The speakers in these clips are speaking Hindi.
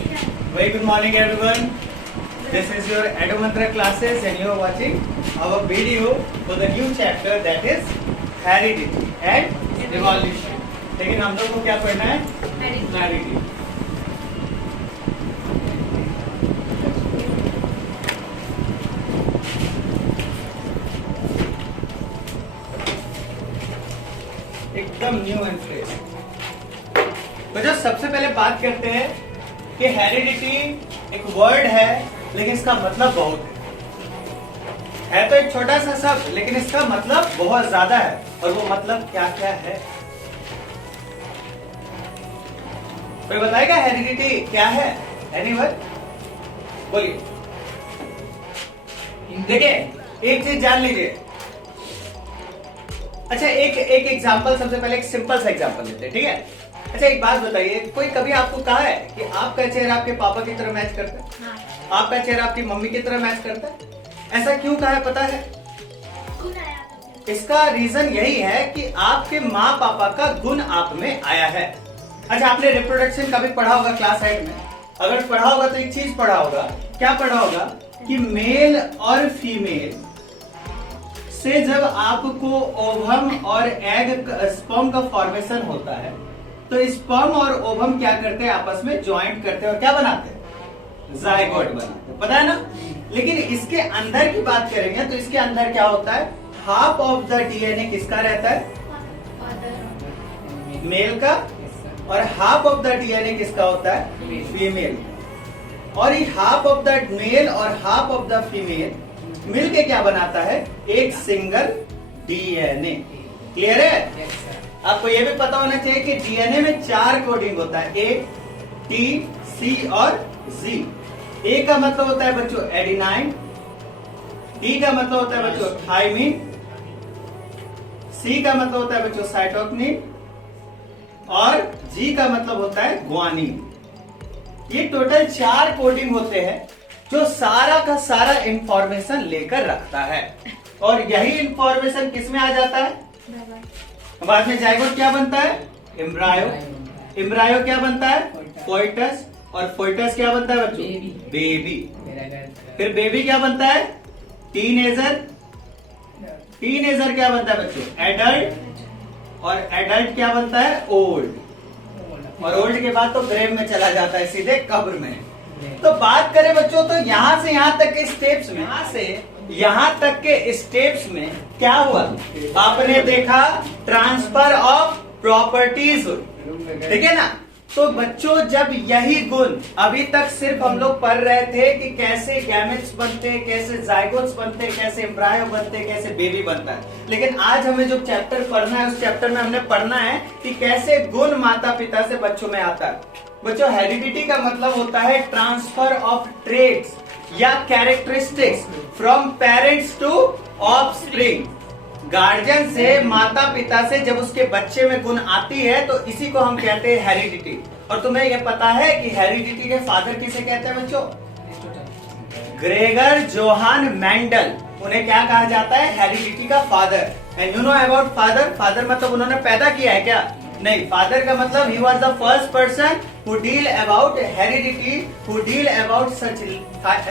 Very good morning, everyone. This is your Edomantra classes, and you are watching our video for the new chapter, that is heredity and evolution. लेकिन हम लोग को क्या पढ़ना है? Heredity. एकदम न्यू एंड फ्रेश। तो जो सबसे पहले बात करते हैं कि हेरिडिटी एक वर्ड है, लेकिन इसका मतलब बहुत है तो एक छोटा सा शब्द, लेकिन इसका मतलब बहुत ज्यादा है। और वो मतलब क्या क्या है, कोई बताएगा हेरिडिटी क्या है? एनीवन बोलिए। देखिए एक चीज जान लीजिए। अच्छा एक एग्जांपल, सबसे पहले एक सिंपल सा एग्जांपल लेते हैं, ठीक है? अच्छा एक बात बताइए, कोई कभी आपको कहा है कि आपका चेहरा आपके पापा की तरह मैच करता है? आपका चेहरा आपकी मम्मी की तरह मैच करता है? ऐसा क्यों कहा है पता है? इसका रीजन यही है कि आपके माँ पापा का गुण आप में आया है। अच्छा आपने रिप्रोडक्शन का भी पढ़ा होगा क्लास 8 में। अगर पढ़ा होगा तो एक चीज पढ़ा होगा, क्या पढ़ा होगा कि मेल और फीमेल से जब आपको ओवम और एग स्पर्म का फॉर्मेशन होता है, तो स्पर्म और ओवम क्या करते हैं? आपस में ज्वाइंट करते हैं और क्या बनाते हैं? जायगोट बनाते हैं, पता है ना? लेकिन इसके अंदर की बात करेंगे तो इसके अंदर क्या होता है? हाफ ऑफ द डीएनए किसका रहता है? मेल का, और हाफ ऑफ द डीएनए किसका होता है? फीमेल। और ये हाफ ऑफ द मेल और हाफ ऑफ द फीमेल मिलके क्या बनाता है? एक सिंगल डीएनए। क्लियर है? आपको ये भी पता होना चाहिए कि डीएनए में 4 कोडिंग होता है, ए, टी, सी और जी। ए का मतलब होता है बच्चों एडिनाइन, टी का मतलब होता है बच्चों थाइमिन, सी का मतलब होता है बच्चों साइटोकिनिन, और जी का मतलब होता है ग्वानिन। ये टोटल 4 कोडिंग होते हैं जो सारा का सारा इंफॉर्मेशन लेकर रखता है। और यही इंफॉर्मेशन किस में आ जाता है? बाद में जाइगोट क्या बनता है? एम्ब्रायो। एम्ब्रायो क्या बनता है? फोइटस। और फोइटस क्या बनता है बच्चों? बेबी। फिर बेबी क्या बनता है? टीनेजर। टीनेजर क्या बनता है बच्चों? एडल्ट। और एडल्ट क्या बनता है? ओल्ड। और ओल्ड के बाद तो ग्रेव में चला जाता है, सीधे कब्र में। तो बात करें बच्चों तो यहां से यहां तक के स्टेप्स में, यहां से यहां तक के स्टेप्स में क्या हुआ? आपने देखा ट्रांसफर ऑफ प्रॉपर्टीज, ठीक है ना? तो बच्चों जब यही गुण, अभी तक सिर्फ हम लोग पढ़ रहे थे कि कैसे गैमेट्स बनते, कैसे जाइगोट्स बनते, कैसे एम्ब्रायो बनते, कैसे बेबी बनता है। लेकिन आज हमें जो चैप्टर पढ़ना है, उस चैप्टर में हमने पढ़ना है कि कैसे गुण माता पिता से बच्चों में आता है। बच्चों हेरिडिटी का मतलब होता है ट्रांसफर ऑफ ट्रेट्स या characteristics from parents to offspring. Guardian से, माता पिता से जब उसके बच्चे में गुण आती है तो इसी को हम कहते हैं हेरिडिटी। और तुम्हें यह पता है कि हेरिडिटी के फादर किसे कहते हैं बच्चों? Gregor Johan Mendel. उन्हें क्या कहा जाता है? हेरिडिटी का father. And you know about father? Father मतलब उन्होंने पैदा किया है क्या? नहीं, फादर का मतलब he was the first person who deal about heredity, who deal about such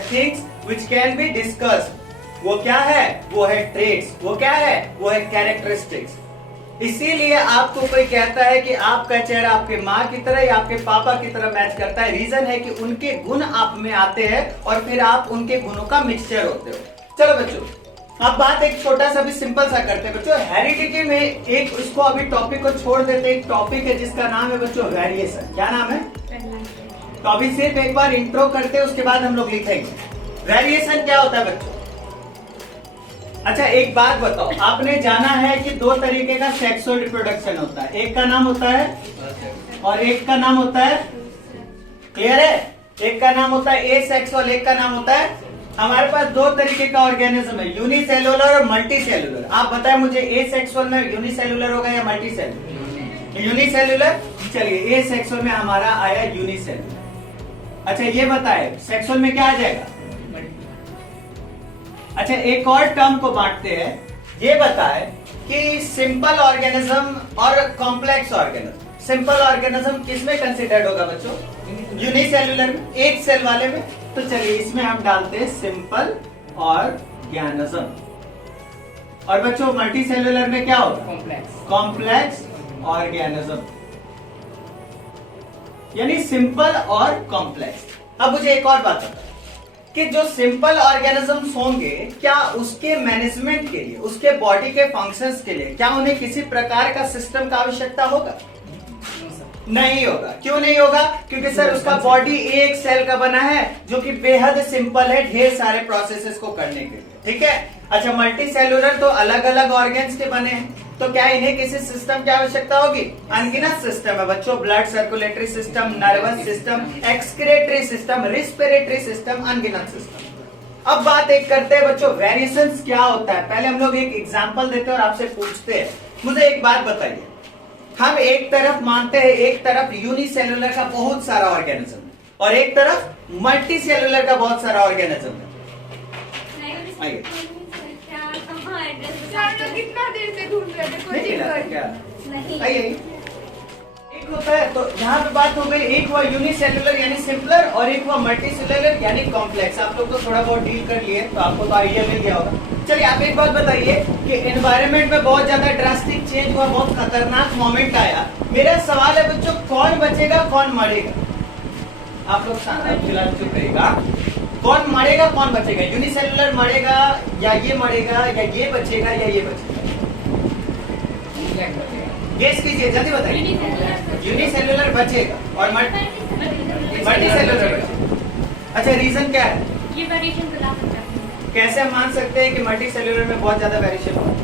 things which can be discussed. वो क्या है? वो है traits। वो क्या है? वो है characteristics। इसीलिए आपको कोई कहता है कि आपका चेहरा आपके माँ की तरह या आपके पापा की तरह मैच करता है, रीजन है कि उनके गुण आप में आते हैं और फिर आप उनके गुणों का मिक्सचर होते हो। चलो बच्चों अब बात एक छोटा सा भी सिंपल सा करते हैं बच्चों। हेरिडिटी में एक इसको अभी टॉपिक को छोड़ देते, एक टॉपिक है जिसका नाम है बच्चों वेरिएशन। क्या नाम है? तो अभी सिर्फ एक बार इंट्रो करते हैं, उसके बाद हम लोग लिखेंगे वेरिएशन क्या होता है बच्चों। अच्छा एक बात बताओ, आपने जाना है कि 2 तरीके का सेक्सुअल रिप्रोडक्शन होता है, एक का नाम होता है और एक का नाम होता है, क्लियर है? एक का नाम होता है ए सेक्सुअल, एक का नाम होता है, हमारे पास 2 तरीके का ऑर्गेनिज्म है, यूनिसेलुलर और मल्टीसेलुलर। आप बताएं मुझे ए सेक्सुअल में यूनिसेलुलर होगा या मल्टीसेलुलर? यूनिसेलुलर। चलिए ए सेक्सुअल में हमारा आया यूनिसेलुलर। अच्छा ये बताए सेक्सुअल में क्या आ जाएगा? अच्छा एक और टर्म को बांटते हैं, ये बताए कि सिंपल ऑर्गेनिज्म और कॉम्प्लेक्स ऑर्गेनिज्म। सिंपल ऑर्गेनिज्म किसमें कंसिडर्ड होगा बच्चों? यूनिसेल्युलर में, एक सेल वाले में। तो चलिए इसमें हम डालते हैं सिंपल ऑर्गेनिज्म। और बच्चों मल्टी सेल्युलर में क्या होगा? कॉम्प्लेक्स ऑर्गेनिज्म, यानी सिंपल और कॉम्प्लेक्स। अब मुझे एक और बात बताओ कि जो सिंपल ऑर्गेनिजम्स होंगे, क्या उसके मैनेजमेंट के लिए, उसके बॉडी के फंक्शंस के लिए, क्या उन्हें किसी प्रकार का सिस्टम का आवश्यकता होगा? नहीं होगा। क्यों नहीं होगा? क्योंकि सर उसका बॉडी एक सेल का बना है जो कि बेहद सिंपल है ढेर सारे प्रोसेसेस को करने के लिए। ठीक है। अच्छा, मल्टी सेलुलर तो अलग अलग ऑर्गेन्स के बने हैं, तो क्या इन्हें किसी सिस्टम की आवश्यकता होगी? अनगिनत सिस्टम है बच्चों, blood circulatory system, nervous system, excretory system, respiratory system, अनगिनत सिस्टम। अब बात एक करते हैं बच्चों वेरिएशंस क्या होता है। पहले हम लोग एक एग्जांपल देते हैं और आपसे पूछते हैं। मुझे एक बात बताइए, हम एक तरफ मानते हैं, एक तरफ यूनिसेलुलर का बहुत सारा ऑर्गेनिज्म और एक तरफ मल्टी सेलुलर का बहुत सारा ऑर्गेनिज्म है। आइए, कितना देर से ढूंढ रहे थे, कोई चीज नहीं आइए। एक होता है, तो यहाँ पे बात हो गई, एक हुआ यूनिसेलुलर यानी सिंपलर और एक हुआ मल्टी सेलुलर यानी कॉम्प्लेक्स। आप लोग तो थोड़ा बहुत डील कर लिए, तो आपको तो आइडिया मिल गया होगा। चलिए आप एक बात बताइए कि एनवायरनमेंट में बहुत ज्यादा ड्रास्टिक चेंज हुआ, बहुत खतरनाक मोमेंट आया। मेरा सवाल है बच्चों, कौन बचेगा कौन मरेगा? आप लोग फिलहाल चुप रहेगा। कौन मरेगा कौन बचेगा? यूनिसेलुलर मरेगा या ये मरेगा, या ये बचेगा या ये बचेगा? गेस कीजिए, जल्दी बताइए। यूनिसेलुलर बचेगा और मल्टी सेलुलर बचेगा। अच्छा, रीजन क्या है? ये वेरिएशन बता सकते हैं। कैसे हम मान सकते हैं कि मल्टी सेलुलर में बहुत ज्यादा वेरिएशन हो रहा है?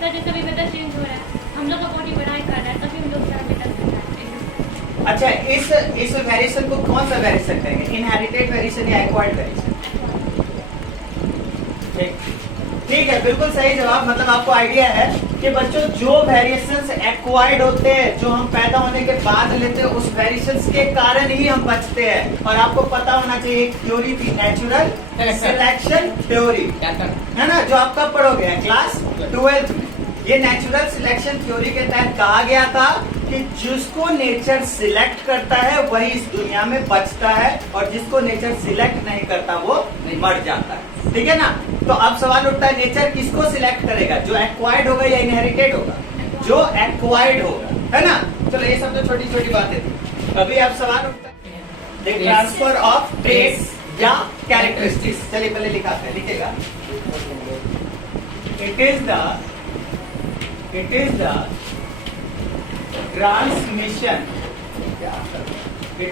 सर जैसे अभी वेदर चेंज हो रहा है, हम लोग का बॉडी बढ़ाई कर रहा है, तभी हम लोग ज्यादा बेटर कर रहे हैं। अच्छा, इस वेरिएशन को कौन सा वेरिएशन कहेंगे? इनहेरिटेड वेरिएशन या एक्वायर्ड वेरिएशन? ठीक है, बिल्कुल सही जवाब। मतलब आपको आइडिया है कि बच्चों जो वेरिएशंस एक्वायर्ड होते हैं, जो हम पैदा होने के बाद लेते हैं, उस वेरिएशंस के कारण ही हम बचते हैं। और आपको पता होना चाहिए एक थ्योरी थी, नेचुरल सिलेक्शन थ्योरी, है ना, जो आप कब पढ़ोगे? क्लास 12 में। ये नेचुरल सिलेक्शन थ्योरी के तहत कहा गया था कि जिसको नेचर सिलेक्ट करता है वही इस दुनिया में बचता है, और जिसको नेचर सिलेक्ट नहीं करता वो मर जाता है। ठीक है ना? तो अब सवाल उठता है, नेचर किसको सिलेक्ट करेगा? जो एक्वायर्ड होगा या इनहेरिटेड होगा? जो एक्वायर्ड होगा, है ना? चलो ये सब तो छोटी छोटी बातें थी। अभी अब सवाल उठता है ट्रांसफर ऑफ ट्रेट्स या कैरेक्टरिस्टिक्स। चलिए पहले लिखाते हैं, लिखेगा it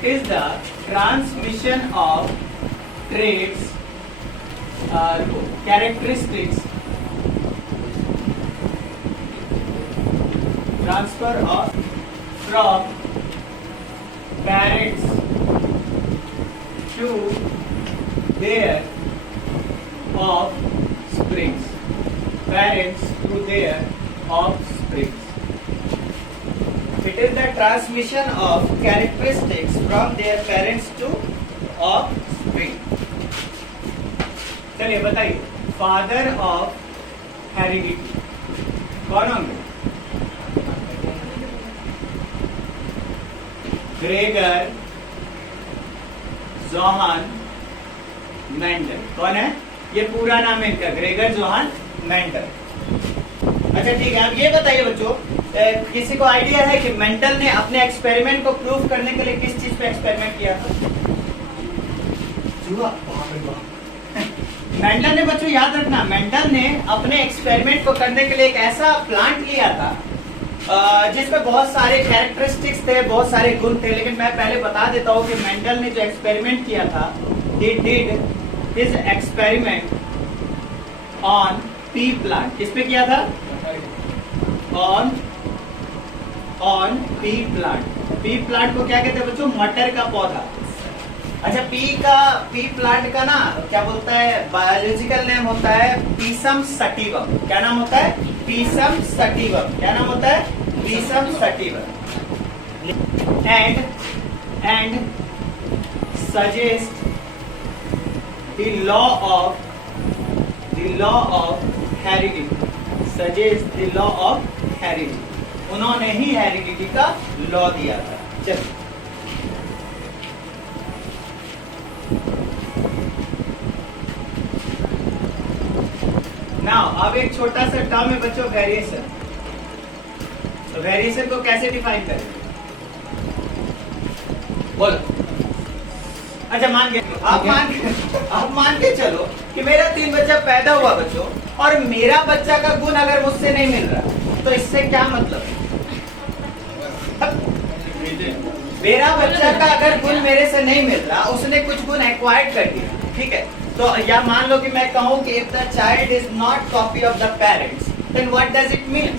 is the transmission of traits characteristics, transfer of from parents to their offsprings, parents to their offsprings. It is the transmission of characteristics from their parents to offspring. चलिए बताइए, फादर ऑफ हेरिडिटी कौन होंगे? Gregor Johan Mendel. कौन है? ये पूरा नाम है इनका, ग्रेगर जोहान मेंडल। अच्छा ठीक है, अब ये बताइए बच्चों, किसी को आइडिया है कि मेंडल ने अपने एक्सपेरिमेंट को प्रूव करने के लिए किस चीज पे एक्सपेरिमेंट किया था? मेंडल ने बच्चों याद रखना, मेंडल ने अपने एक्सपेरिमेंट को करने के लिए एक ऐसा प्लांट लिया था जिसमें बहुत सारे कैरेक्टरिस्टिक्स थे, बहुत सारे गुण थे। लेकिन मैं पहले बता देता हूँ कि मेंडल ने जो एक्सपेरिमेंट किया था, he did his experiment on pea plant। किस पे किया था? on pea plant। pea plant को क्या कहते हैं बच्चों? मटर का पौधा। अच्छा, पी प्लांट का ना क्या बोलता है, बायोलॉजिकल नेम होता है पीसम सटिवम। क्या नाम होता है? Pisum sativum. क्या नाम होता है? Pisum sativum. And suggest the law of heredity. Suggest the law of heredity. उन्होंने ही हेरिडिटी का लॉ दिया था। चलिए अब एक छोटा सा टर्म है बच्चों, वेरिएशन। तो वेरिएशन को कैसे डिफाइन करें, बोलो। अच्छा मान के आप मान के चलो कि मेरा 3 बच्चा पैदा हुआ बच्चों, और मेरा बच्चा का गुण अगर मुझसे नहीं मिल रहा, तो इससे क्या मतलब है? मेरा बच्चा का अगर गुण मेरे से नहीं मिल रहा, उसने कुछ गुण एक्वायर्ड कर दिया, ठीक है, तो या मान लो कि मैं कहूं कि if the child is not copy of the parents, then what does it means?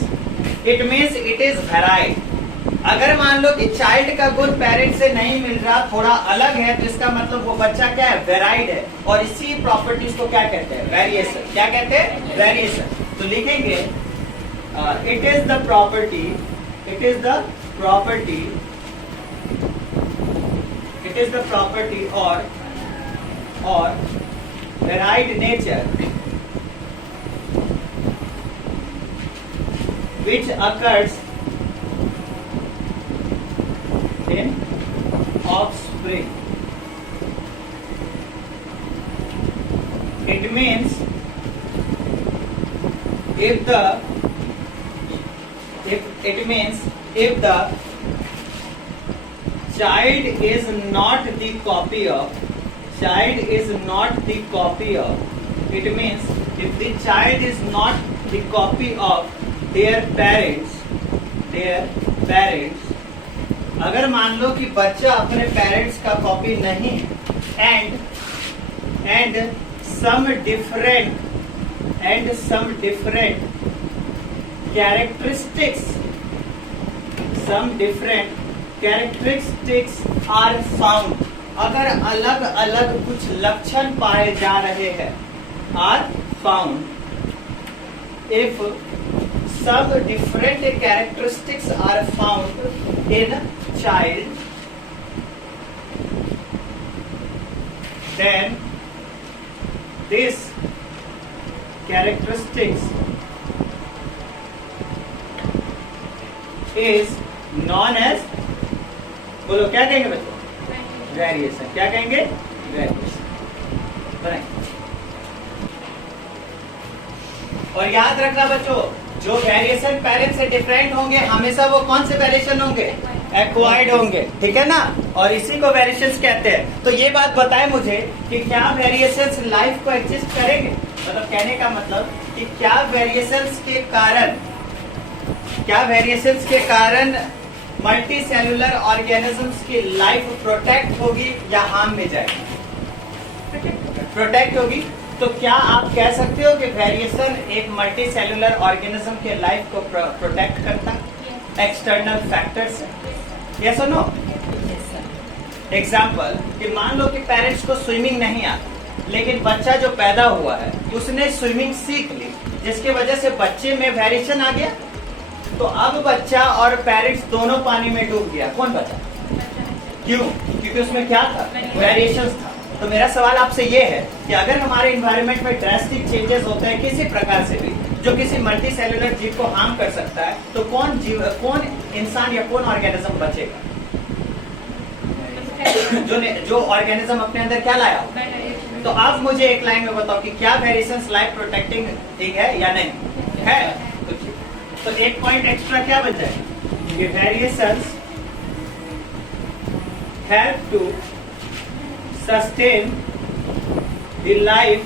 It means it is varied. अगर मान लो कि चाइल्ड का गुण पेरेंट से नहीं मिल रहा, थोड़ा अलग है, तो इसका मतलब वो बच्चा क्या है? वेराइड है। और इसी प्रॉपर्टीज को क्या कहते हैं? वेरिएशन। क्या कहते हैं? वेरिएशन। तो लिखेंगे it is the property, it is the property, it is the property और varied nature which occurs in offspring. It means if the child is not the copy of, it means if the child is not the copy of their parents, अगर मान लो कि बच्चा अपने पेरेंट्स का कॉपी नहीं, and some different characteristics are found, अगर अलग अलग कुछ लक्षण पाए जा रहे हैं, are found, if some different characteristics are found in child, then this characteristics is known as, बोलो क्या कहेंगे बच्चों? वेरिएशन। क्या कहेंगे? वेरिएशन। बनाइए। और याद रखना बच्चों, जो वेरिएशन पेरेंट्स से डिफरेंट होंगे, हमेशा वो कौन से वेरिएशन होंगे? एक्वायर्ड होंगे, ठीक है ना? और इसी को वेरिएशंस कहते हैं। तो ये बात बताए मुझे कि क्या वेरिएशंस लाइफ को एग्जिस्ट करेंगे? मतलब कहने का मतलब कि क्या वेरिएशंस के कारण मल्टी सेलुलर ऑर्गेनिजम्स की लाइफ प्रोटेक्ट होगी या हार्म में जाएगी? प्रोटेक्ट होगी। तो क्या आप कह सकते हो कि वेरिएशन एक मल्टी सेलुलर ऑर्गेनिज्म के लाइफ को प्रोटेक्ट करता है एक्सटर्नल फैक्टर से? यस और नो? एग्जाम्पल कि मान लो कि पेरेंट्स को स्विमिंग नहीं आता, लेकिन बच्चा जो पैदा हुआ है उसने स्विमिंग सीख ली, जिसकी वजह से बच्चे में वेरिएशन आ गया। तो अब बच्चा और पेरेंट्स दोनों पानी में डूब गया, कौन बचा? क्यों? क्योंकि उसमें क्या था? वेरिएशन था। तो मेरा सवाल आपसे ये है कि अगर हमारे इन्वायरमेंट में ड्रास्टिक चेंजेस होते हैं किसी प्रकार से भी, जो किसी मल्टी सेलुलर जीव को हार्म कर सकता है, तो कौन इंसान या कौन ऑर्गेनिज्म बचेगा? जो ऑर्गेनिज्म अपने अंदर क्या लाया हो? तो आप मुझे एक लाइन में बताओ कि क्या वेरिएशंस लाइफ प्रोटेक्टिंग थिंग है या नहीं है? तो एक पॉइंट एक्स्ट्रा क्या बच जाएगा कि variations have to sustain the life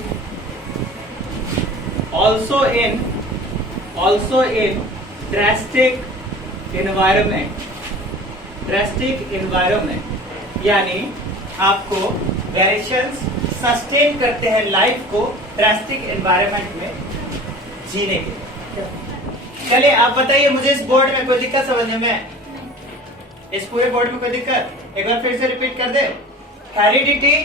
also in drastic environment, यानी आपको वेरिएशंस सस्टेन करते हैं लाइफ को ड्रास्टिक एनवायरनमेंट में जीने के लिए। चलिए आप बताइए मुझे, इस बोर्ड में कोई दिक्कत समझने में? इस पूरे बोर्ड में कोई दिक्कत? एक बार फिर से रिपीट कर दे। हेरिडिटी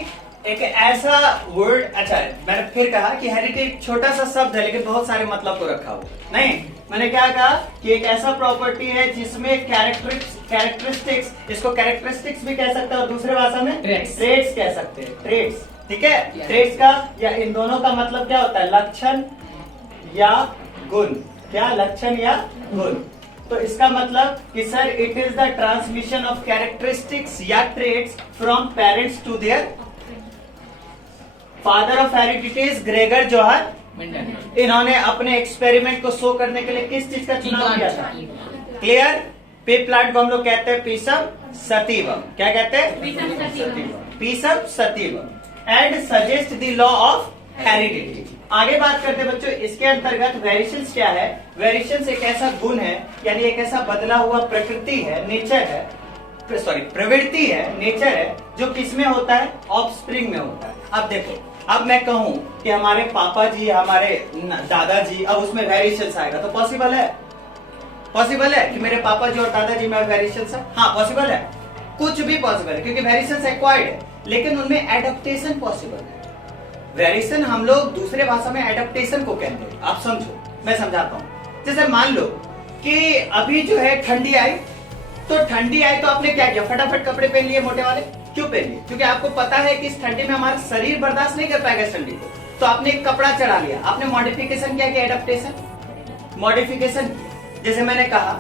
एक ऐसा वर्ड, अच्छा मैंने फिर कहा कि हेरिडिटी एक छोटा सा शब्द है लेकिन बहुत सारे मतलब को रखा हुआ। नहीं, मैंने क्या कहा कि एक ऐसा प्रॉपर्टी है जिसमें कैरेक्टरिस्टिक्स, इसको कैरेक्टरिस्टिक्स भी कह सकते हैं और दूसरे भाषा में ट्रेट्स कह सकते हैं। ट्रेट्स, ठीक है? ट्रेट्स का या इन दोनों का मतलब क्या होता है? लक्षण या गुण। क्या? लक्षण या गुण। तो इसका मतलब कि sir it is the transmission of characteristics या traits from parents to their. Father of heredity is Gregor Johann इन्होंने अपने एक्सपेरिमेंट को शो करने के लिए किस चीज का चुनाव किया था? क्लियर? पी प्लांट को हम लोग कहते हैं पीसम सतीवम। क्या कहते हैं? Pisum sativum and suggest the law of heredity. आगे बात करते हैं बच्चों, इसके अंतर्गत वेरिएशंस क्या है? वेरिएशंस एक ऐसा गुण है, यानी एक ऐसा बदला हुआ प्रकृति है, नेचर है, सॉरी प्रवृत्ति है, नेचर है, जो किसमें होता है? ऑफस्प्रिंग में होता है। अब देखो, अब मैं कहूं कि हमारे पापा जी, हमारे दादाजी, अब उसमें वेरिएशंस आएगा तो पॉसिबल है? पॉसिबल है कि मेरे पापा जी और दादाजी में वेरिएशंस है? हाँ पॉसिबल है, कुछ भी पॉसिबल है, क्योंकि वेरिएशंस एक्वायर्ड है, लेकिन उनमें एडेप्टेशन पॉसिबल है। वेरिएशन हम लोग दूसरे भाषा में एडेप्टेशन को कहते हैं। आप समझो, मैं समझाता हूं। जैसे मान लो कि अभी जो है ठंडी आई, तो ठंडी आई तो आपने क्या किया? फटाफट कपड़े पहन लिए मोटे वाले। क्यों पहन लिए? क्योंकि आपको पता है कि इस ठंडी में हमारा शरीर बर्दाश्त नहीं कर पाएगा इस ठंडी को, तो आपने एक कपड़ा चढ़ा लिया। आपने मॉडिफिकेशन क्या किया? Adaptation, modification. जैसे मैंने कहा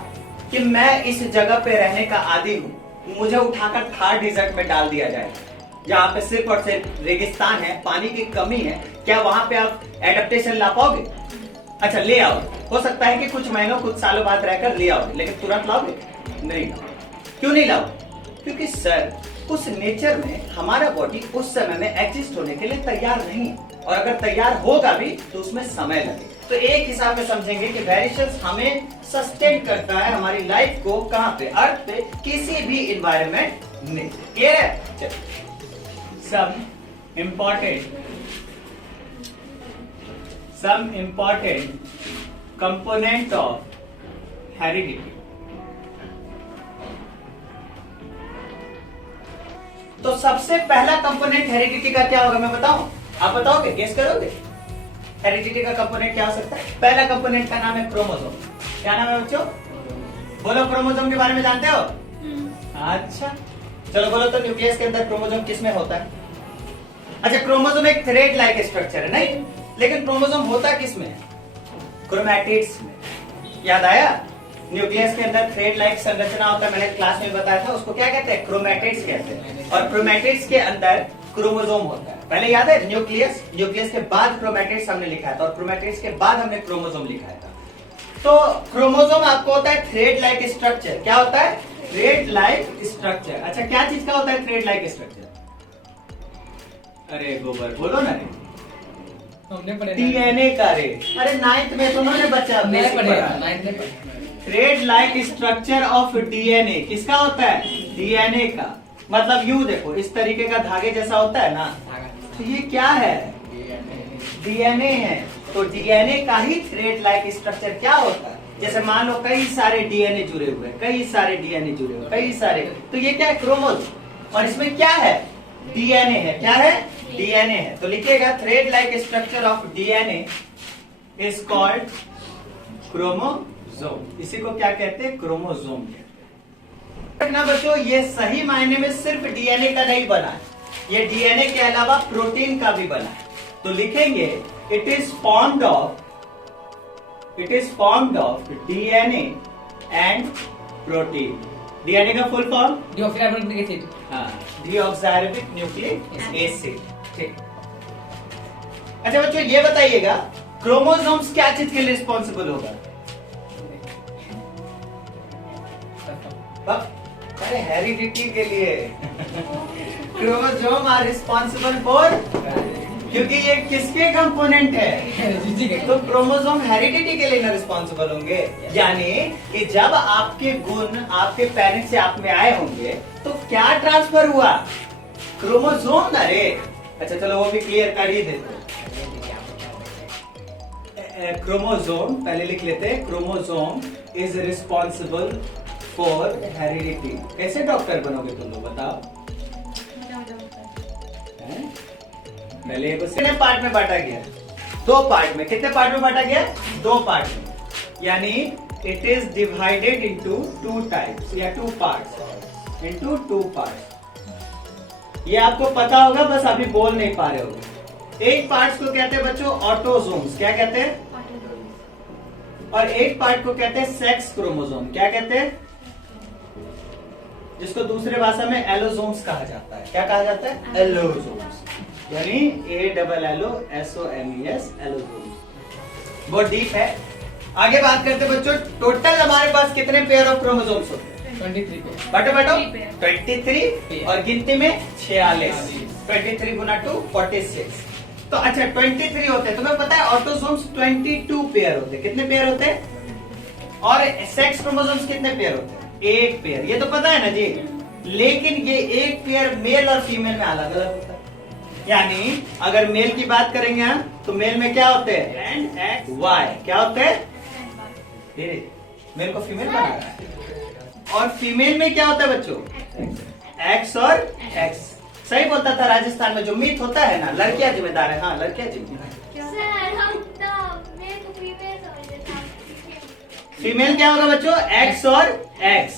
कि मैं इस जगह पे रहने का आदी हूं, मुझे उठाकर थार डिजर्ट में डाल दिया जाए, जहां पे सिर्फ और सिर्फ रेगिस्तान है, पानी की कमी है, क्या वहां पे आप एडेप्टेशन ला पाओगे? अच्छा ले आओ, हो सकता है कि कुछ महीनों कुछ सालों बाद रहकर ले आओगे, लेकिन तुरंत लाओगे? नहीं लाओ। क्यों नहीं लाओ? क्योंकि सर उस नेचर में हमारा बॉडी उस समय में एग्जिस्ट होने के लिए तैयार नहीं है, और अगर तैयार होगा भी तो उसमें समय लगेगा। तो एक हिसाब में समझेंगे कि वेरिएशंस हमें सस्टेन करता है हमारी लाइफ को, कहां पे? अर्थ पे, किसी भी एनवायरनमेंट में। क्लियर है? some important component of heredity। तो सबसे पहला कंपोनेंट हेरिडिटी का क्या होगा, मैं बताऊं? आप बताओगे? गेस करोगे? हेरिडिटी का कंपोनेंट क्या हो सकता है? पहला कंपोनेंट का नाम है क्रोमोसोम। क्या नाम है बच्चों? बोलो, क्रोमोसोम के बारे में जानते हो? अच्छा चलो बोलो तो, न्यूक्लियस के अंदर क्रोमोसोम किसमें होता है? अच्छा, क्रोमोसोम एक थ्रेड लाइक स्ट्रक्चर है, नहीं? लेकिन क्रोमोसोम होता किसमें है? क्रोमैटिड्स में। याद आया? न्यूक्लियस के अंदर थ्रेड लाइक संरचना होता है, मैंने क्लास में बताया था, उसको क्या कहते हैं? क्रोमैटिड्स कहते हैं। और क्रोमैटिड्स के अंदर क्रोमोसोम होता है। पहले याद है न्यूक्लियस, न्यूक्लियस के बाद क्रोमैटिड्स हमने लिखा था, और क्रोमैटिड्स के बाद हमने क्रोमोसोम लिखा था। तो क्रोमोसोम आपको होता है थ्रेड लाइक स्ट्रक्चर। क्या होता है? Thread like structure. अच्छा, क्या चीज का होता है थ्रेड लाइक स्ट्रक्चर? अरे गोबर बोलो ना रे। डीएनए का रे। अरे 9th में तो उन्होंने बच्चा thread like structure of DNA किसका होता है? डीएनए का। मतलब यूं देखो, इस तरीके का धागे जैसा होता है ना, तो ये क्या है? डीएनए है। तो डीएनए का ही थ्रेड लाइक स्ट्रक्चर क्या होता है? जैसे मान लो कई सारे डीएनए जुड़े हुए हैं, कई सारे डीएनए जुड़े हुए, कई सारे, तो ये क्या है? क्रोमोसोम। और इसमें क्या है? डीएनए है। क्या है? डीएनए है। तो लिखिएगा, thread like structure of DNA is called chromosome. इसी को क्या कहते हैं? क्रोमोसोम। ना बच्चों, ये सही मायने में सिर्फ डीएनए का नहीं बना है, ये डीएनए के अलावा प्रोटीन का भी बना है। तो लिखेंगे it is formed of DNA and protein. DNA का फुल फॉर्म डीऑक्सीराइबोन्यूक्लिक एसिड। हाँ, डीऑक्सीराइबोन्यूक्लिक न्यूक्लिक एसिड। ठीक। अच्छा बच्चों, ये बताइएगा क्रोमोसोम्स क्या चीज के लिए रिस्पॉन्सिबल होगा? अरे हेरिडिटी के लिए। क्रोमोसोम आर रिस्पॉन्सिबल फॉर, क्योंकि ये किसके कंपोनेंट है? तो क्रोमोसोम हेरिडिटी के लिए ना रिस्पॉन्सिबल होंगे। यानी कि जब आपके गुण आपके पेरेंट्स से आप में आए होंगे तो क्या ट्रांसफर हुआ? क्रोमोसोम ना रे। अच्छा चलो वो भी क्लियर कर ही देते। क्रोमोसोम पहले लिख लेते हैं। Chromosome is responsible for heredity. कैसे डॉक्टर बनोगे तुम लोग बताओ? पहले कितने पार्ट में बांटा गया? 2 पार्ट में। कितने पार्ट में बांटा गया? 2 पार्ट में। यानी it is divided into 2 types या 2 पार्ट्स, इनटू 2 पार्ट्स। ये आपको पता होगा, बस अभी बोल नहीं पा रहे होगे। एक पार्ट को कहते हैं बच्चों ऑटोसोम्स। क्या कहते हैं? और एक पार्ट को कहते हैं सेक्स क्रोमोसोम। क्या कहते हैं? जिसको दूसरे भाषा में एलोसोम्स कहा जाता है। क्या कहा जाता है? एलोसोम्स। यानी ALLOSOMES एलोसोम। बहुत डीप है। आगे बात करते बच्चों, टोटल हमारे पास कितने पेयर ऑफ क्रोमोसोम्स होते हैं? 23 बटो बटो 23 23 और गिनती में 46। 23 गुना 2 46। तो अच्छा 23 होते हैं। तुम्हें पता है ऑटोसोम्स 22 पेयर होते हैं। कितने पेयर होते हैं? और सेक्स क्रोमोसोम्स कितने पेयर होते हैं? एक पेयर। ये तो पता है ना जी। लेकिन ये एक पेयर मेल और फीमेल में अलग अलग होता है। यानी अगर मेल की बात करेंगे हम, तो मेल में क्या होते हैं? And X Y. क्या होते हैं? मेल को फीमेल बना रहा है। और फीमेल में क्या होता है बच्चों? एक्स और एक्स। सही बोलता था राजस्थान में जो मीट होता है ना, लड़कियां जिम्मेदार है। हाँ, लड़कियां जिम्मेदार। सर हम तो मैं तो फीमेल समझ रहा था। फीमेल क्या होगा बच्चों? एक्स और एक्स।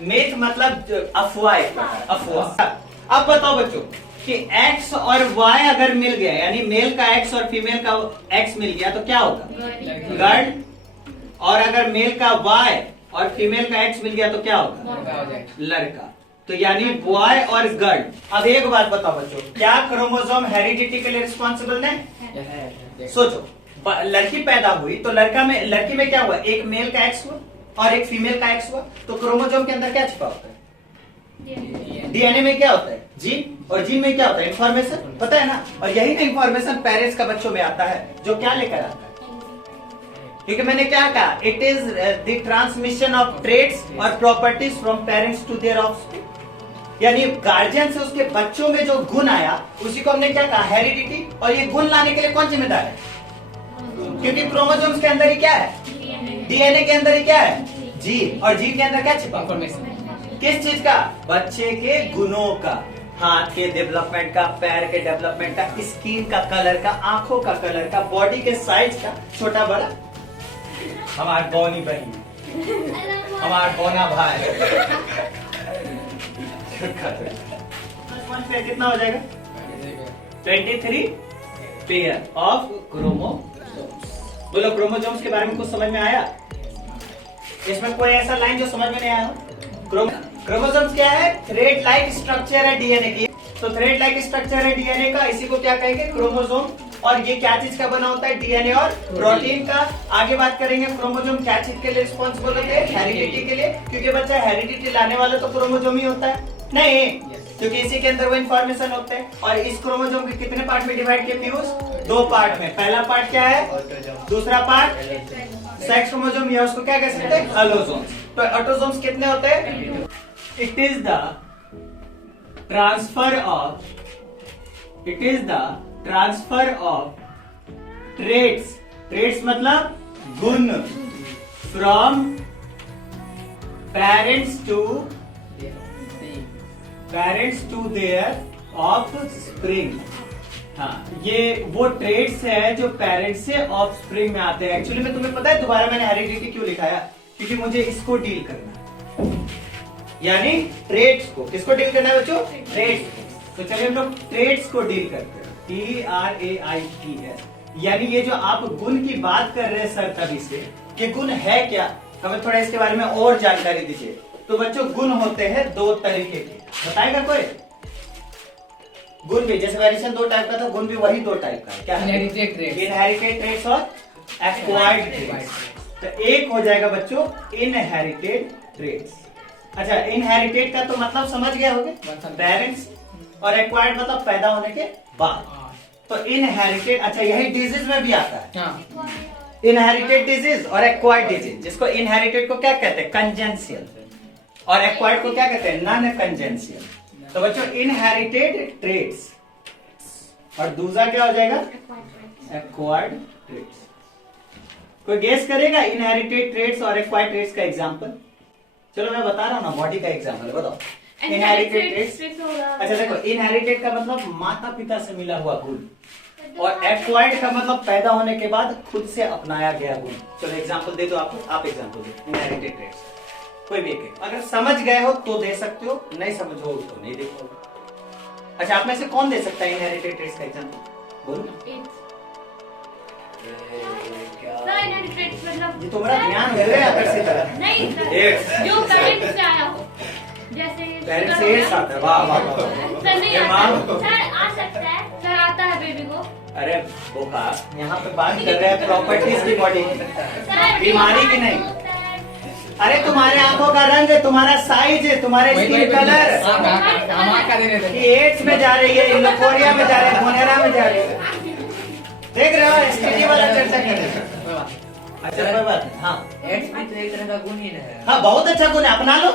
मीट मतलब अफवाह, एक प्रकार अफवाह। अब बताओ बच्चों कि एक्स और वाई अगर मिल गया, यानी मेल का एक्स और फीमेल का एक्स मिल गया, तो क्या होगा? गर्ल। और अगर मेल का वाई और फीमेल का एक्स मिल गया तो क्या होगा? लड़का। तो यानी बॉय और गर्ल। अब एक बात बताओ बच्चों, क्या क्रोमोसोम हेरिडिटी के लिए रिस्पॉन्सिबल है? सोचो, लड़की पैदा हुई तो लड़की में क्या हुआ? एक मेल का एक्स हुआ और एक फीमेल का एक्स हुआ। तो क्रोमोसोम के अंदर क्या छिपा होता है? डीएनए में क्या होता है? जीन। और जीन में क्या होता है? इंफॉर्मेशन। पता है ना? और यही ना इंफॉर्मेशन पेरेंट्स का बच्चों में आता है, जो क्या लेकर आता है? क्योंकि मैंने क्या कहा, it is the transmission of traits और properties from parents to their offspring. यानी गार्जियन से उसके बच्चों में जो गुण आया, उसी को हमने क्या कहा? हेरिडिटी। और ये गुण लाने के लिए कौन जिम्मेदार है? क्योंकि क्रोमोसोम्स के अंदर ही क्या है? डीएनए के अंदर ही क्या है? जीन। और जीन के अंदर क्या छिपा? किस चीज का? बच्चे के गुणों का, हाथ के डेवलपमेंट का, पैर के डेवलपमेंट का, स्किन का कलर का, आंखों का कलर का, बॉडी के साइज का, छोटा बड़ा। हमार बौनी बहन, हमार बोना भाई। कितना हो जाएगा? 23 पेयर ऑफ क्रोमोसोम्स। बोलो, क्रोमोसोम्स के बारे में कुछ समझ में आया? इसमें कोई ऐसा लाइन जो समझ में नहीं आया? क्रोमोसोम्स क्या है? थ्रेड लाइक स्ट्रक्चर है डीएनए की। तो थ्रेड लाइक स्ट्रक्चर है डीएनए का, इसी को क्या कहेंगे? क्रोमोसोम। और ये क्या चीज का बना होता है? डीएनए और प्रोटीन का। आगे बात करेंगे क्रोमोसोम क्या चीज के लिए रिस्पॉन्सिबल होते हैं? हेरिडिटी के लिए। क्योंकि बच्चा हेरिडिटी लाने वाला तो क्रोमोसोम ही होता है नहीं, क्योंकि इसी के अंदर वो इन्फॉर्मेशन होते हैं। और इस क्रोमोसोम के कितने पार्ट में डिवाइड किए पीयूष? 2 पार्ट में। पहला पार्ट क्या है? दूसरा पार्ट सेक्स क्रोमोसोम, या उसको क्या कह सकते हैं? अलोसोम्स। तो ऑटोसोम्स कितने होते हैं? It is the transfer of traits. Traits मतलब गुण। From parents to their offspring. हाँ, ये वो ट्रेट्स है जो पेरेंट्स से ऑफस्प्रिंग में आते हैं। एक्चुअली में तुम्हें पता है दोबारा मैंने हेरिडिटी क्यों लिखाया? क्योंकि मुझे इसको डील करना है, यानी ट्रेट्स को। किसको डील करना है बच्चों? ट्रेट्स को। तो चलिए हम लोग ट्रेट्स को डील करते हैं। TRAITS। यानी ये जो आप गुण की बात कर रहे हैं सर तभी से, कि गुण है क्या, हमें थोड़ा इसके बारे में और जानकारी दीजिए। तो बच्चों गुण होते हैं 2 तरीके के। बताएगा कोई? गुण भी जैसे वेरिएशन 2 टाइप का था, गुण भी वही 2 टाइप का है। क्या? इनहेरिटेड ट्रेट्स और एक्वायर्ड ट्रेट्स। तो एक हो जाएगा बच्चों इनहेरिटेड ट्रेट्स। अच्छा, इनहेरिटेड का तो मतलब समझ गए होंगे, पेरेंट्स। और एक्वायर्ड मतलब पैदा होने के बाद। तो इनहेरिटेड, अच्छा यही डिजीज में भी आता है। इनहेरिटेड डिजीज और एक्वायर्ड डिजीज। जिसको इनहेरिटेड को क्या कहते हैं? कंजेंशियल। और एक्वायर्ड को क्या कहते हैं? नॉन कंजेंशियल। तो बच्चों इनहेरिटेड ट्रेट्स, और दूसरा क्या हो जाएगा? Acquired traits. कोई गेस करेगा इनहेरिटेड ट्रेट्स और एक्वायर्ड ट्रेट्स का एग्जांपल? चलो मैं बता रहा हूँ ना, बॉडी का एग्जांपल बताओ। इनहेरिटेड ट्रेट्स, अच्छा देखो, इनहेरिटेड का मतलब माता पिता से मिला हुआ गुण, और एक्वायर्ड का मतलब पैदा होने के बाद खुद से अपनाया गया गुण। चलो एग्जांपल दे दो आपको, आप एग्जांपल दो इनहेरिटेड ट्रेट्स, कोई भी एक। अगर समझ गए हो तो दे सकते हो, नहीं समझ हो तो नहीं दे पाओगे। अच्छा, आप में से कौन दे सकता है इनहेरिटेड ट्रेट्स का एग्जांपल? बोलो। ये तुम्हारा ध्यान हो गया आकर्षित तरह। नहीं, जो पेरेंट्स से आया हो, जैसे पेरेंट्स से साथ है, वाह वाह वाह। सर नहीं ये आता माँ- सर, आ सकता है सर, आता है बेबी को। अरे बोका, यहाँ पे बात कर रहे हैं प्रॉपर्टीज की बॉडी, सर बीमारी की नहीं। सर, अरे तुम्हारे आंखों का रंग है, तुम्हारा साइज है, तुम्हारा स्किन कलर कि एड्स में जा रही है, इंडोकोरिया में जा रही है, मोनेरा में जा रही है। देख रहे हो एसटीडी वाला चर्चा कर रहे हैं। अच्छा कोई बात नहीं, हाँ एड्स भी तो एक तरह का गुण ही है। हाँ बहुत अच्छा गुण है, अपना लो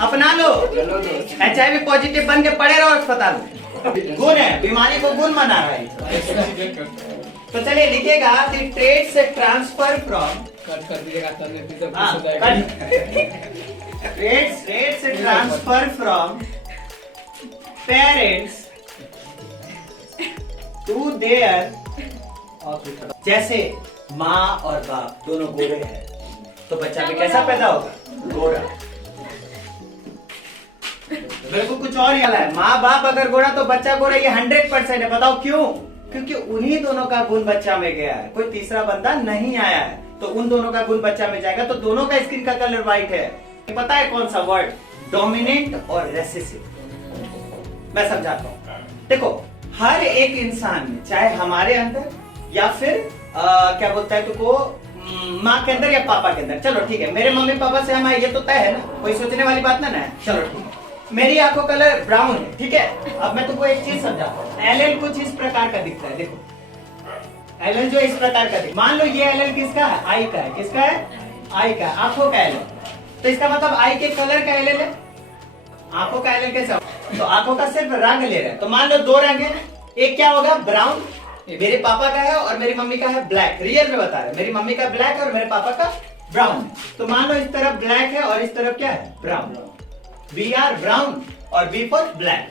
अपना लो। HIV पॉजिटिव बन के पड़े रहो अस्पताल में, गुण है, बीमारी को गुण मना रहा है। तो चलिए लिखेगा the traits transfer from traits transfer from parents to their, जैसे माँ और बाप दोनों गोरे हैं तो बच्चा भी कैसा पैदा होगा, गोरा। बिल्कुल कुछ और ही है, माँ बाप अगर गोरा तो बच्चा गोरा, ये 100% है। बताओ क्यों? क्योंकि उन्हीं दोनों का गुण बच्चा में गया है, कोई तीसरा बंदा नहीं आया है, तो उन दोनों का गुण बच्चा में जाएगा, तो दोनों का स्किन का कलर व्हाइट है। पता है कौन सा वर्ड? डोमिनेंट और रेसेसिव। मैं समझाता हूँ, देखो हर एक इंसान में, चाहे हमारे अंदर या फिर क्या बोलता है तुमको, माँ के अंदर या पापा के अंदर, चलो ठीक है, मेरे मम्मी पापा से हम आए, ये तो तय है ना, कोई सोचने वाली बात ना है। चलो ठीक है, मेरी आंखों कलर ब्राउन है, ठीक है। अब मैं तुमको एक चीज समझाता हूँ, एलएल कुछ इस प्रकार का दिखता है, देखो एलएल जो इस प्रकार का दिखता, मान लो ये एलएल किसका है, आई का है, किसका है, आई का, आंखों का एलएल, तो इसका मतलब आई के कलर का एलएल है, आंखों का एलएल कैसा, तो आंखों का सिर्फ रंग ले रहे हैं, तो मान लो दो रंग है, एक क्या होगा ब्राउन, मेरे पापा का है और मेरी मम्मी का है ब्लैक, रियल में बता रहे, मेरी मम्मी का ब्लैक है और मेरे पापा का ब्राउन है, तो मान लो इस तरफ ब्लैक है और इस तरफ क्या है, ब्राउन। वी आर ब्राउन और बी फॉर ब्लैक।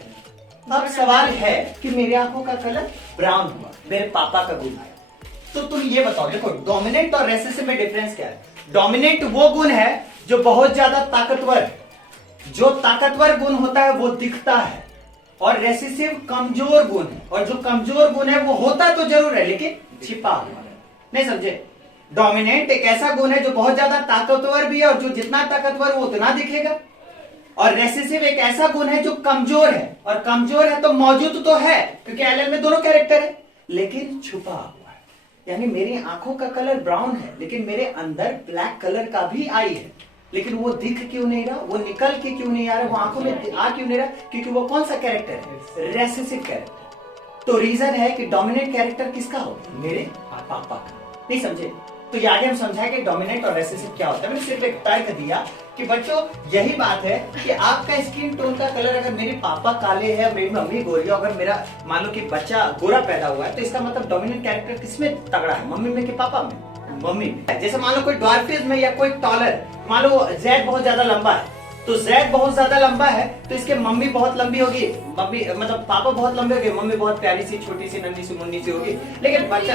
अब सवाल है कि मेरी आंखों का कलर ब्राउन हुआ, मेरे पापा का गुण आया, तो तुम ये बताओ, देखो डोमिनेंट और रेसेसिव में डिफरेंस क्या है? डोमिनेंट वो गुण है जो बहुत ज्यादा ताकतवर, जो ताकतवर गुण होता है वो दिखता है, और रेसेसिव कमजोर गुण है, और जो कमजोर गुण है वो होता तो जरूर है लेकिन छिपा हुआ है। नहीं समझे? डोमिनेंट एक ऐसा गुण है जो बहुत ज्यादा ताकतवर भी है और जो जितना ताकतवर वो उतना दिखेगा, और रेसेसिव एक ऐसा गुण है जो कमजोर है, और कमजोर है तो मौजूद तो है क्योंकि एलएल में दोनों कैरेक्टर है, लेकिन छुपा हुआ है। यानी मेरी आंखों का कलर ब्राउन है लेकिन मेरे अंदर ब्लैक कलर का भी आई है, लेकिन वो दिख क्यों नहीं रहा, वो निकल के क्यों नहीं आ रहा, वो आंखों में आ क्यों नहीं रहा, क्योंकि वो कौन सा कैरेक्टर है, रेसेसिव कैरेक्टर। तो रीजन है कि डोमिनेंट कैरेक्टर किसका होगा, मेरे पापा का। नहीं समझे? तो ये आगे हम समझाएंगे डोमिनेंट और रेसेसिव क्या होता है। मैंने सिर्फ एक तर्क दिया कि बच्चों यही बात है कि आपका स्किन टोन का कलर, अगर मेरे पापा काले हैं, मेरी मम्मी गोरी है, अगर मेरा मान लो कि बच्चा गोरा पैदा हुआ है, तो इसका मतलब डोमिनेंट कैरेक्टर किसमें तगड़ा है, मम्मी में कि पापा में? मम्मी में। जैसे मान लो कोई ड्वार्फिज्म में या कोई टॉलर, मान लो जेड बहुत ज्यादा लंबा है, तो जेड बहुत ज्यादा लंबा है तो इसके मम्मी बहुत लंबी होगी, मम्मी मतलब पापा बहुत लंबे होंगे, मम्मी बहुत प्यारी सी छोटी सी नन्ही सी मुन्नी सी होगी, लेकिन बच्चा,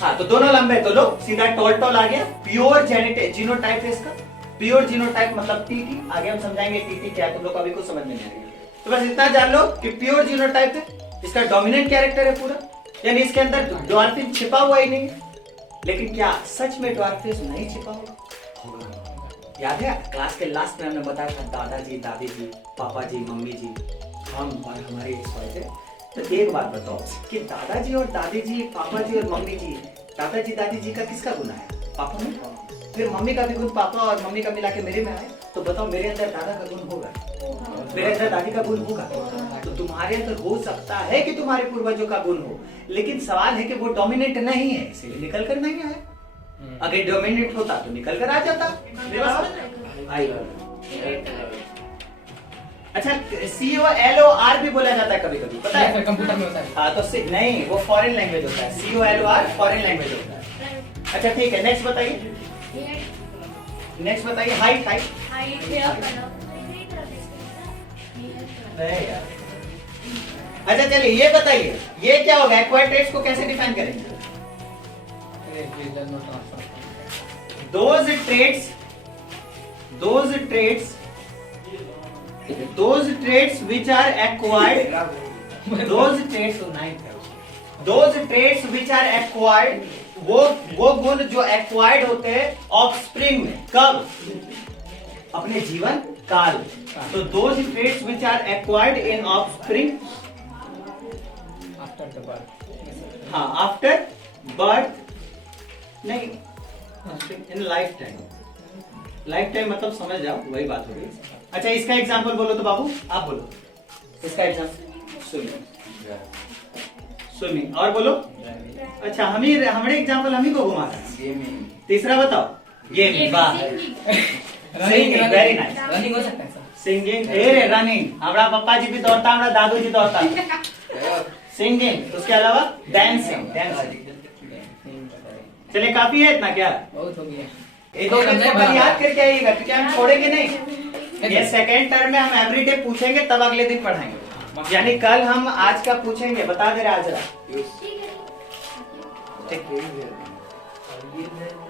हाँ तो दोनों लंबे, तो लो सीधा टॉल टॉल आ गया। प्योर जीनोटाइप है इसका, प्योर जीनोटाइप मतलब टीटी, आगे हम समझाएंगे टीटी क्या है, तुम लोग अभी कुछ समझ में नहीं आएगा, तो बस इतना जान लो कि प्योर जीनोटाइप है, इसका डोमिनेंट कैरेक्टर है पूरा, यानी इसके अंदर ड्वार्फिज्म छिपा हुआ ही नहीं है। लेकिन क्या सच में ड्वार्फिज्म नहीं छिपा हुआ? याद है क्लास के लास्ट में हमने बताया था, दादाजी दादी जी पापा जी मम्मी जी हम और हमारे थे। तो एक बात बताओ कि दादाजी और दादी जी पापा जी और मम्मी जी, दादाजी दादी जी का किसका गुण आया, पापा में, फिर मम्मी का भी गुण पापा और मम्मी का मिला के मेरे में आए, तो बताओ मेरे अंदर दादा का गुण होगा, मेरे अंदर दादी का गुण होगा, तो तुम्हारे अंदर हो सकता है कि तुम्हारे पूर्वजों का गुण हो, लेकिन सवाल है कि वो डोमिनेंट नहीं है इसलिए निकल कर नहीं आया। अगर डोमिनेंट होता तो निकल कर आ जाता। अच्छा COLOR भी बोला जाता है कभी कभी, पता है कंप्यूटर में होता है। हाँ तो नहीं, वो फॉरेन लैंग्वेज होता है, COLOR फॉरेन लैंग्वेज होता है। अच्छा ठीक है, नेक्स्ट बताइए, नेक्स्ट बताइए, हाइट हाइट नहीं यार। अच्छा चलिए ये बताइए, ये क्या होगा, एक्वायर्ड ट्रेट्स को कैसे डिफाइन करेंगे? those traits which are acquired, वो गुण जो एक्वायर्ड होते हैं ऑफस्प्रिंग में, कब? अपने जीवन काल। तो those traits which are acquired in offspring, after the birth. हाँ आफ्टर बर्थ नहीं, in life time. Life time मतलब समझ जाओ, वही बात होगी। अच्छा इसका एग्जांपल बोलो तो बाबू, आप बोलो इसका एग्जांपल। स्विमिंग, और बोलो। अच्छा हमारे एग्जांपल हम ही को घुमा रहे हैं। तीसरा बताओ, गेमिंग। वाह, सिंगिंग, वेरी नाइस। रनिंग हो सकता है सर। सिंगिंग, रनिंग, हमारा पप्पा जी भी दौड़ता, हमारा दादू जी दौड़ता। सिंगिंग, उसके अलावा डांसिंग। चलिए काफी है इतना क्या? बहुत हो गया। ये दो कल याद करके आइएगा, क्योंकि हम छोड़ेंगे नहीं। ये सेकेंड टर्म में हम एवरीडे पूछेंगे, तब अगले दिन पढ़ाएंगे। यानी कल हम आज का पूछेंगे, बता दे रहा आज। ठीक है। ठीक है।